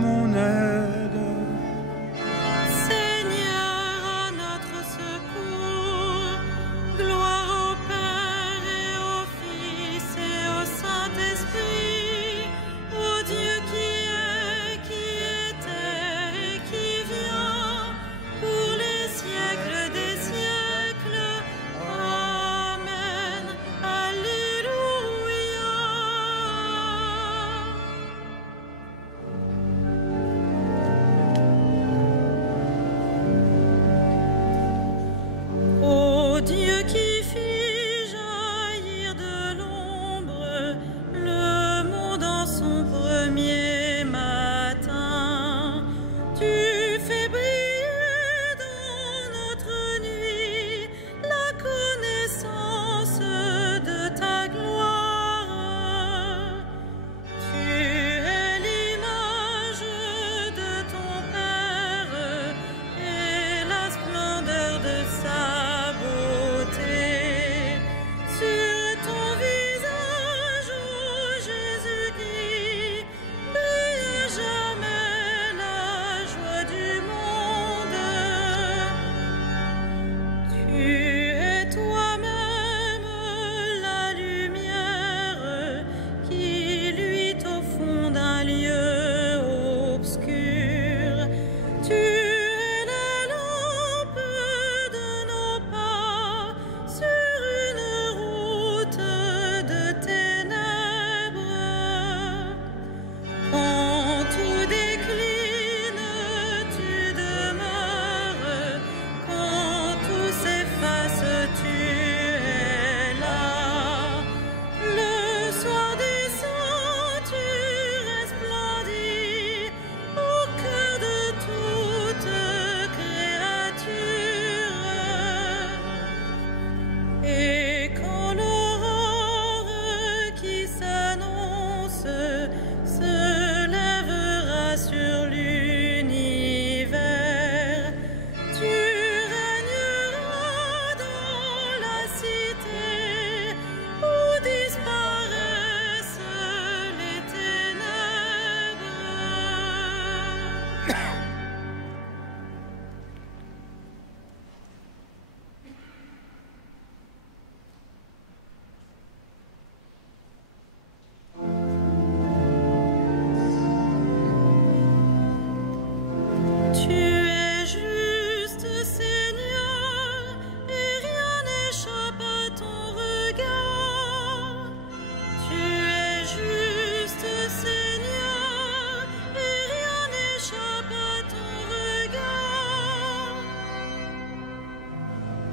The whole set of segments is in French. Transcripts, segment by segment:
mon aide.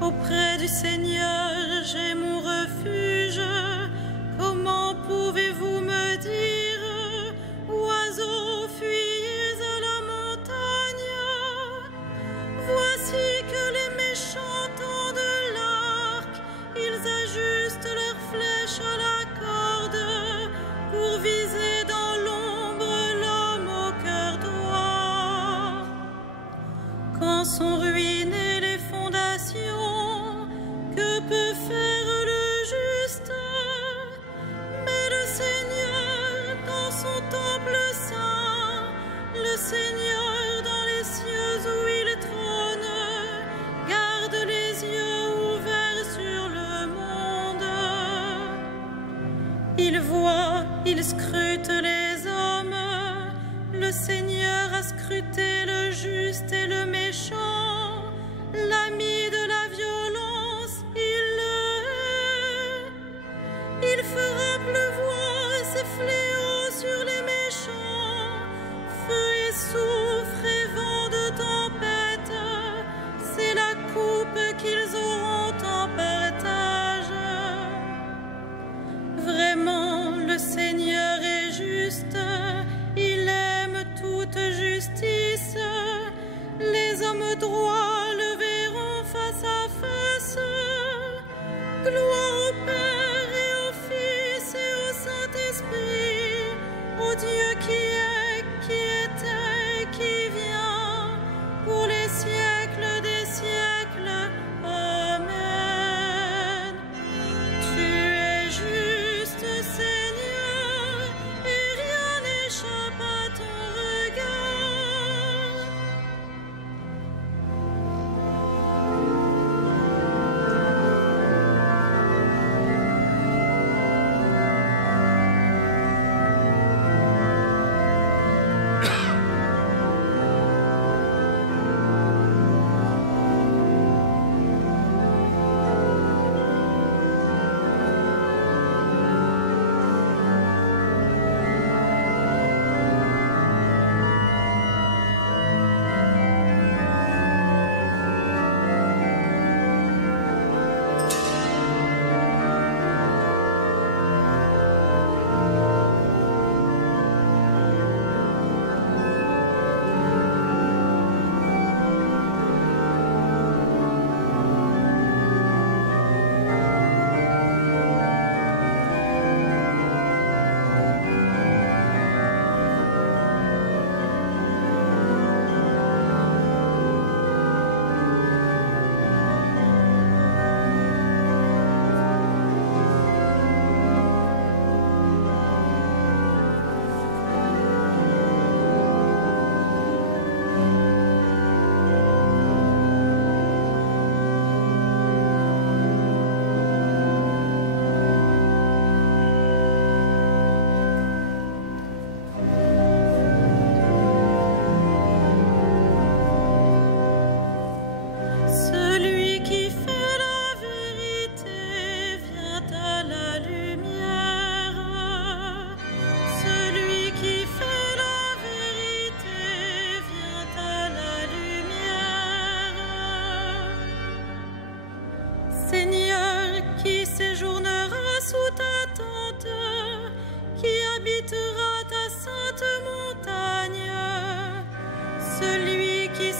Auprès du Seigneur, j'ai mon refuge. Comment pouvez-vous me dire, oiseaux, fuyez à la montagne? Voici que les méchants tendent l'arc, ils ajustent leurs flèches à la corde pour viser dans l'ombre l'homme au cœur droit. Quand sont ruinées les fondations, que peut faire le juste? Mais le Seigneur dans son temple saint, le Seigneur dans les cieux où il trône, garde les yeux ouverts sur le monde. Il voit, il scrute les hommes, le Seigneur a scruté le juste et le méchant, l'ami de la violence, il le hait. Il fera pleuvoir ses fléaux sur les méchants, feu et soufre et vent de tempête, c'est la coupe qu'ils auront en partage. Vraiment, le Seigneur est juste, il aime toute justice, les hommes droits le verront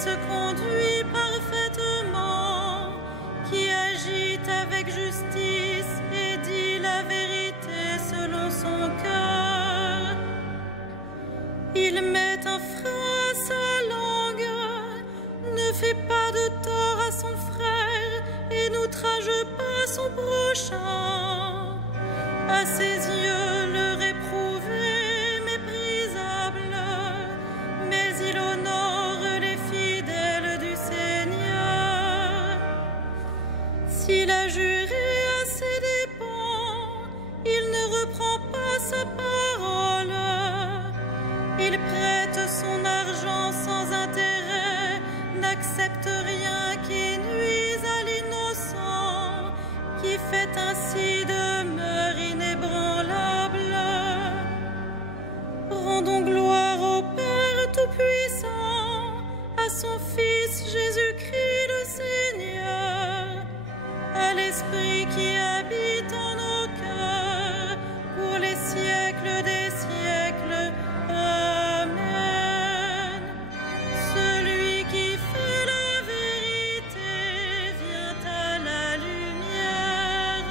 se conduit parfaitement, qui agit avec justice et dit la vérité selon son cœur. Il met un frein à sa langue, ne fait pas de tort à son frère et n'outrage pas son prochain. À ses yeux, le réprouvé est méprisable, mais il honore les fidèles du Seigneur. S'il a juré à ses dépens, il ne reprend pas sa parole. Il prête son argent sans intérêt, n'accepte rien qui nuise à l'innocent, qui fait ainsi demeure inébranlable. Rendons gloire au Père Tout-Puissant, à son Fils Jésus-Christ le Seigneur, à l'Esprit qui habite en nos cœurs, pour les siècles des siècles. Amen. Celui qui fait la vérité vient à la lumière.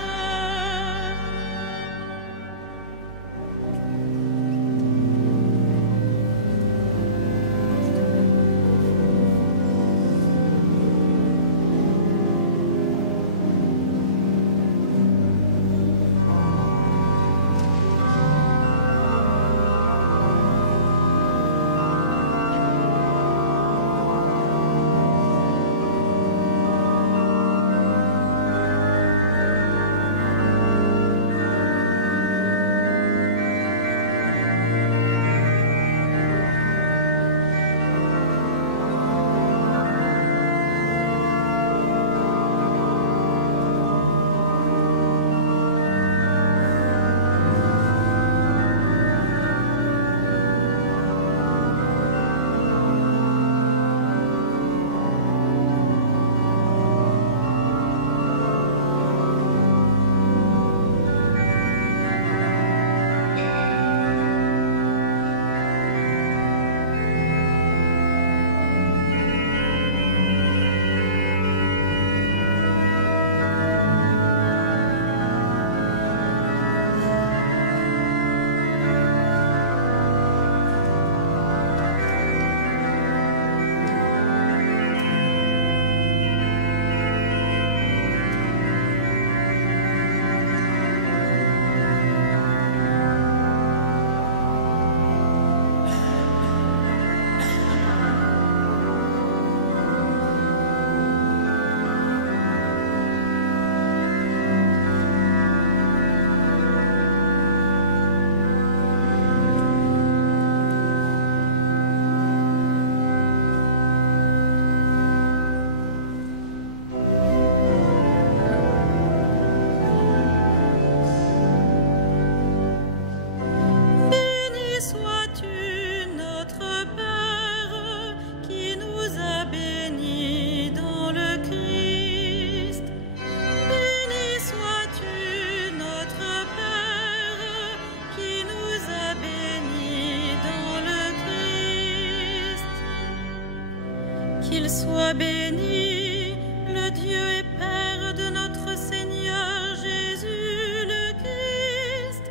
Qu'il soit béni, le Dieu et Père de notre Seigneur Jésus le Christ.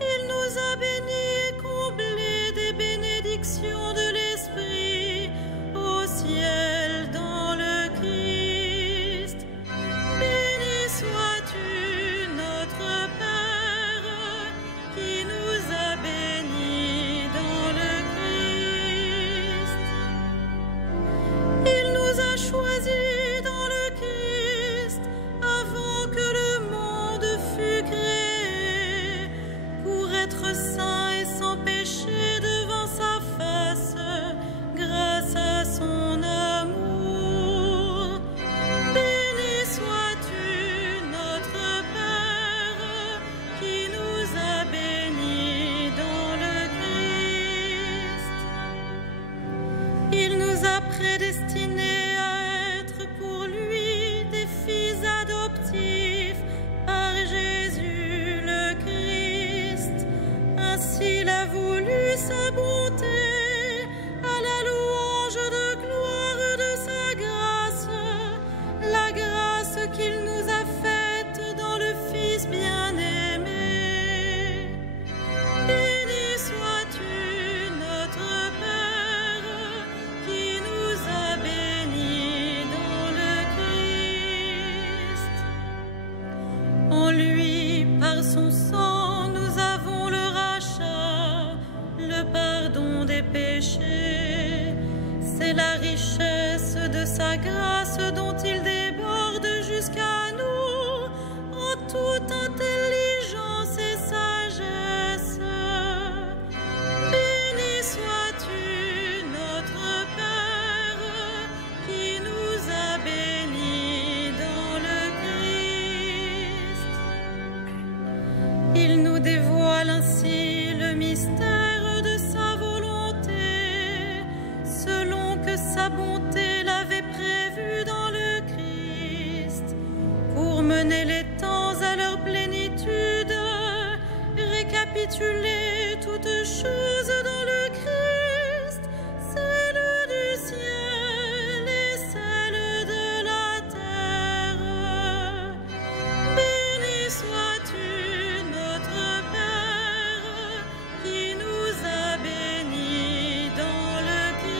Il nous a bénis et comblés des bénédictions de l'Esprit au ciel dans le Christ. Béni sois-tu, notre Père, qui nous a bénis dans le Christ. Il nous a choisis dans le Christ avant que le monde fût créé, pour être saints et sans péché devant sa face, grâce à son amour. Béni sois-tu, notre Père, qui nous a bénis dans le Christ. Il nous a prédestinés à être pour lui des fils adoptifs par Jésus le Christ. Ainsi il a voulu sa bonté, à la louange de gloire de et la richesse de sa grâce dont il déborde jusqu'à nous en toute intelligence et sagesse. Béni sois-tu, notre Père, qui nous a bénis dans le Christ. Il nous dévoile ainsi le mystère de sa volonté, selon que sa bonté l'avait prévu dans le Christ, pour mener les temps à leur plénitude, récapituler toutes choses dans le Christ, celles du ciel et celles de la terre. Béni sois-tu, notre Père, qui nous a bénis dans le Christ.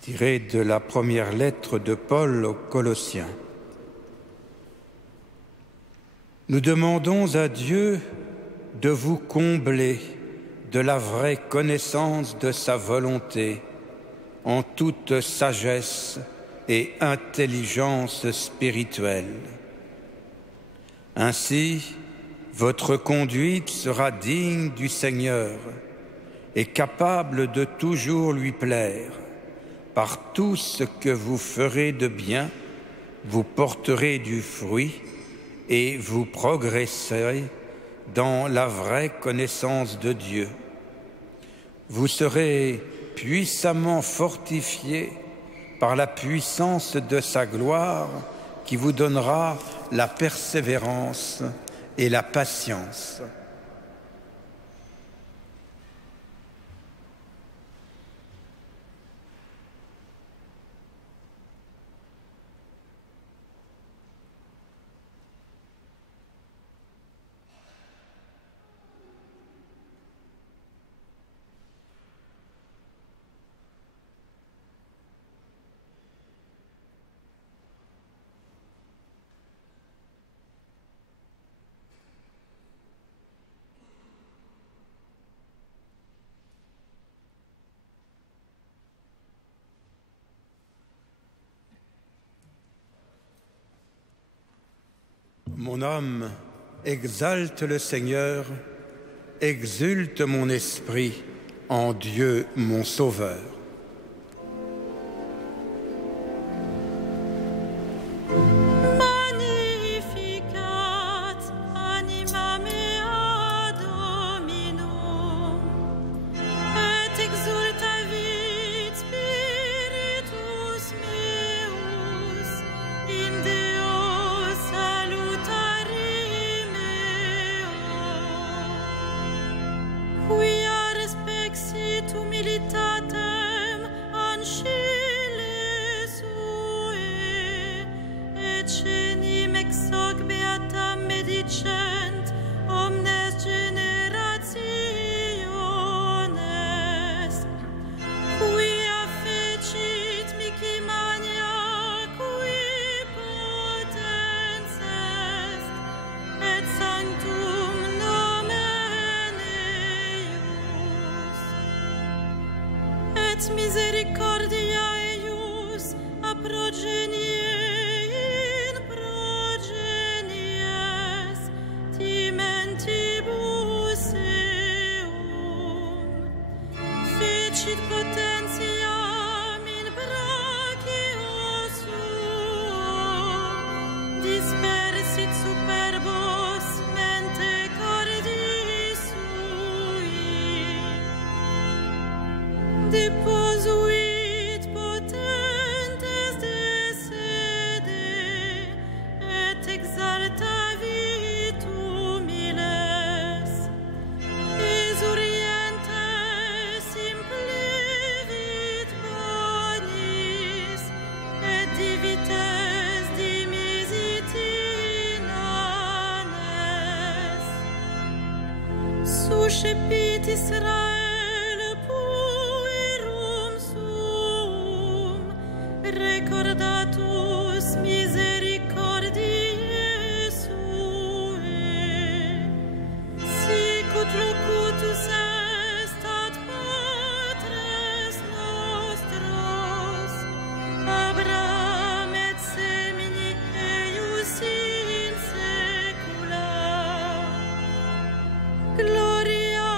Tiré de la première lettre de Paul aux Colossiens. Nous demandons à Dieu de vous combler de la vraie connaissance de sa volonté en toute sagesse et intelligence spirituelle. Ainsi, votre conduite sera digne du Seigneur et capable de toujours lui plaire. Par tout ce que vous ferez de bien, vous porterez du fruit et vous progresserez dans la vraie connaissance de Dieu. Vous serez puissamment fortifiés par la puissance de sa gloire qui vous donnera la persévérance et la patience. Mon âme exalte le Seigneur, exulte mon esprit en Dieu mon Sauveur. Magnificat anima mea Domino, et exultavit spiritus meus in Deo salutari meo, quia respexit humilitatem ancille sue, et cenim ex hoc beatam medicent omnes generationes, quia fecit mihi mania, qui potens est, et sanctum nomen eius, et misericordia eius a progenie in progenies timentibus eum, fecit potentiam in brachio suo, dispersit superbos mente cordi sui, deposuit potentes de sede, et exaltavit humiles, esurientes implevit bonis, et divites dimisit inanes. Uscipit Israel puerum suum, recordatus misericordiae suae, sicut locutus est ad patres nostros, Abraham et semini eius in saecula. Gloria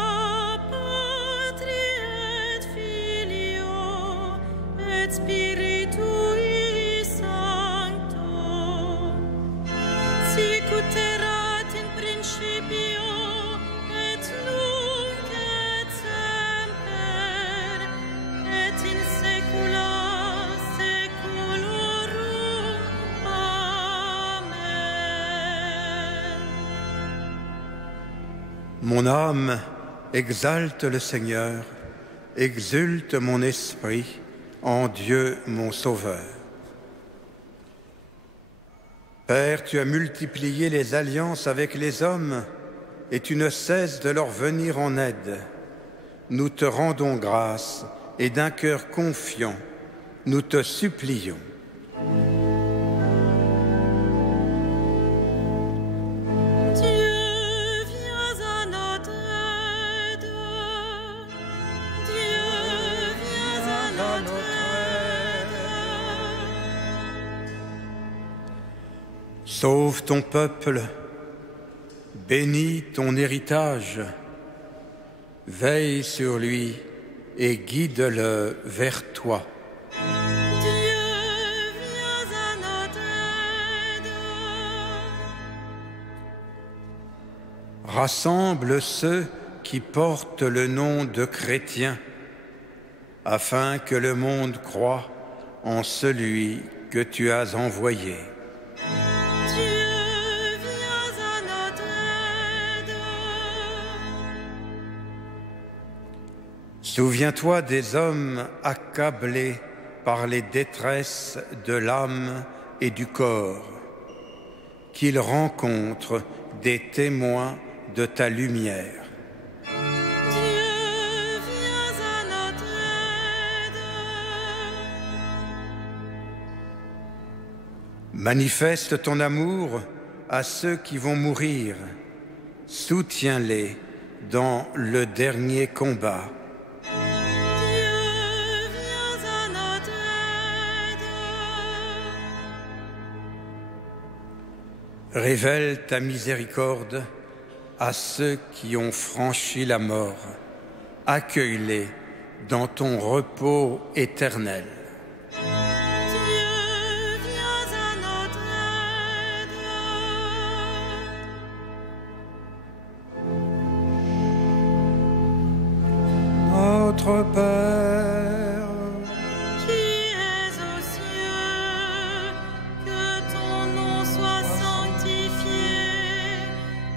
Patri et Filio et Spiritui Sancto, sicut erat in principio et nunc et semper et in saecula saeculorum. Amen. Mon âme exalte le Seigneur, exulte mon esprit en Dieu mon Sauveur. Père, tu as multiplié les alliances avec les hommes et tu ne cesses de leur venir en aide. Nous te rendons grâce et d'un cœur confiant, nous te supplions. Dieu, viens à notre aide. Dieu, viens à notre aide. Sauve ton peuple, bénis ton héritage, veille sur lui et guide-le vers toi. Dieu, viens à notre aide. Rassemble ceux qui portent le nom de chrétiens, afin que le monde croie en celui que tu as envoyé. Dieu, viens à notre aide. Souviens-toi des hommes accablés par les détresses de l'âme et du corps, qu'ils rencontrent des témoins de ta lumière. Dieu, viens à notre aide. Manifeste ton amour à ceux qui vont mourir. Soutiens-les dans le dernier combat. Dieu, viens à notre aide. Révèle ta miséricorde à ceux qui ont franchi la mort. Accueille-les dans ton repos éternel. Dieu, viens à notre aide. Notre Père, Qui es aux cieux, que ton nom soit sanctifié,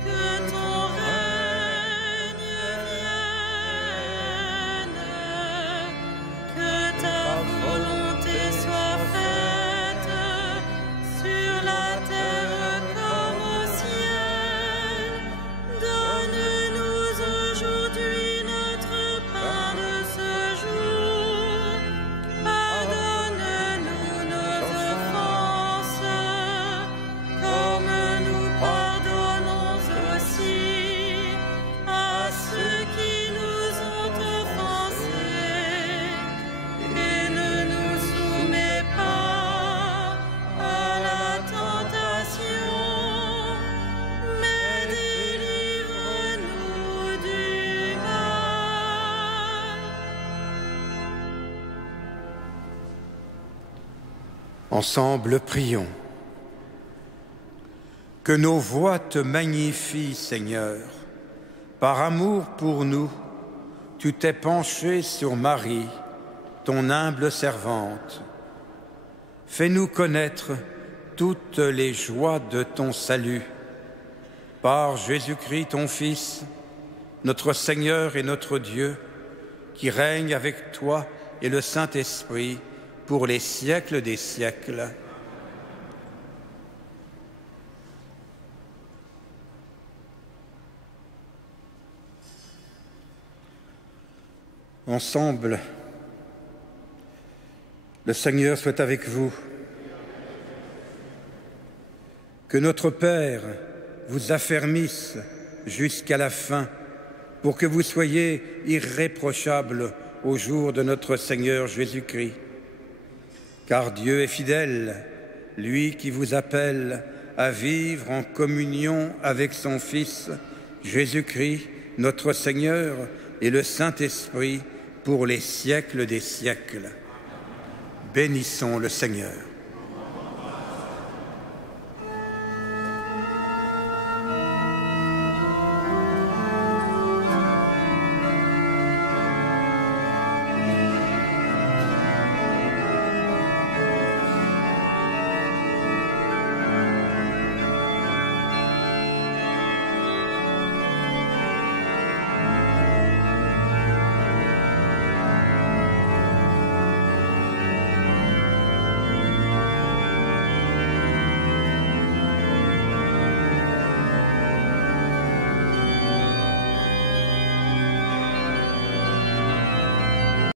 que ton règne vienne, que ta volonté soit faite sur la terre comme au ciel. Donne-nous aujourd'hui notre pain de ce jour. Pardonne-nous nos offenses, comme nous pardonnons aussi à ceux qui nous ont offensés. Et ne nous soumets pas à la tentation, mais délivre-nous du mal. ensemble prions. Que nos voix te magnifient, Seigneur. Par amour pour nous, tu t'es penché sur Marie, ton humble servante. Fais-nous connaître toutes les joies de ton salut. Par Jésus-Christ, ton Fils, notre Seigneur et notre Dieu, qui règne avec toi et le Saint-Esprit pour les siècles des siècles. Ensemble, le Seigneur soit avec vous. Que notre Père vous affermisse jusqu'à la fin pour que vous soyez irréprochables au jour de notre Seigneur Jésus-Christ. Car Dieu est fidèle, lui qui vous appelle à vivre en communion avec son Fils, Jésus-Christ, notre Seigneur, et le Saint-Esprit, pour les siècles des siècles. Bénissons le Seigneur.